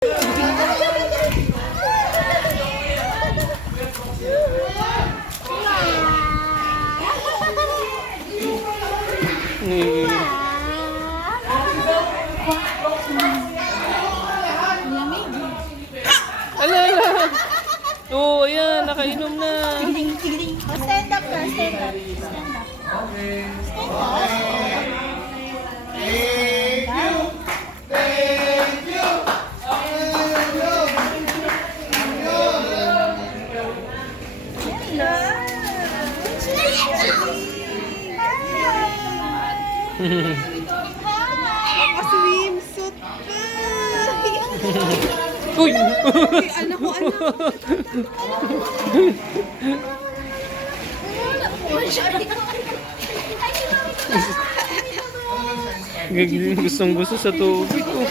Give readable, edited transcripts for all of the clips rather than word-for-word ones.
Ala. Oh, ayan, nakainom na. Stand up ka, stand up. Stand up. Stand up. Swimsuit pa. Uy! Anak ko, anak. Gustong gusto sa tubig. Oh.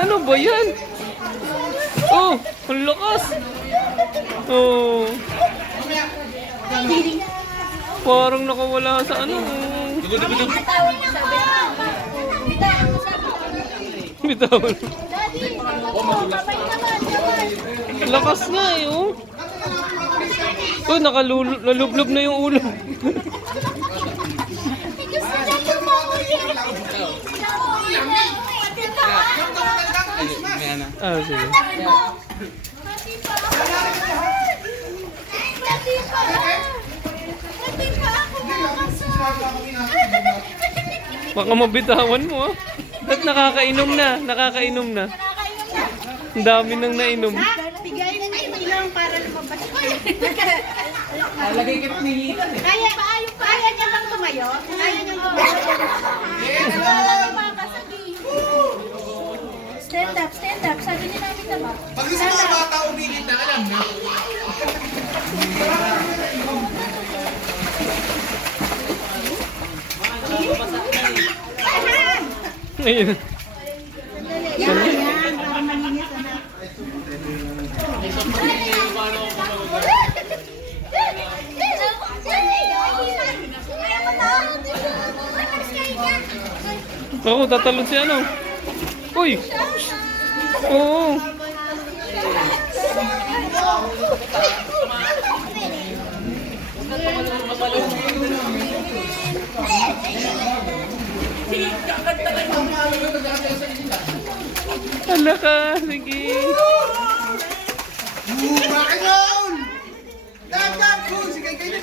Ano ba yan? Oh, ang lakas. Oh. Parang nakawala sa ano. Bitawan. Lakas nga eh, oh. Oh, nakalublob na yung ulo. Ah, sige. Baka mabitawan mo, ah. At nakakainom na, nakakainom na. Ang dami nang nainom. Bigay na niyo ilang para lumabas. Lagay kita nihitan eh. Kaya niya bang tumayo? Kaya niya tumayo? Stand up, stand up. Sabi niya namin na ba? Pag isa mga bata umilit na alam na. Ayun. Yan, para malinis anak. Oo, tatalon si ano. Uy! Oo. Hala ka, sige. Bakit yun? Dagdag ko! Sige, kayo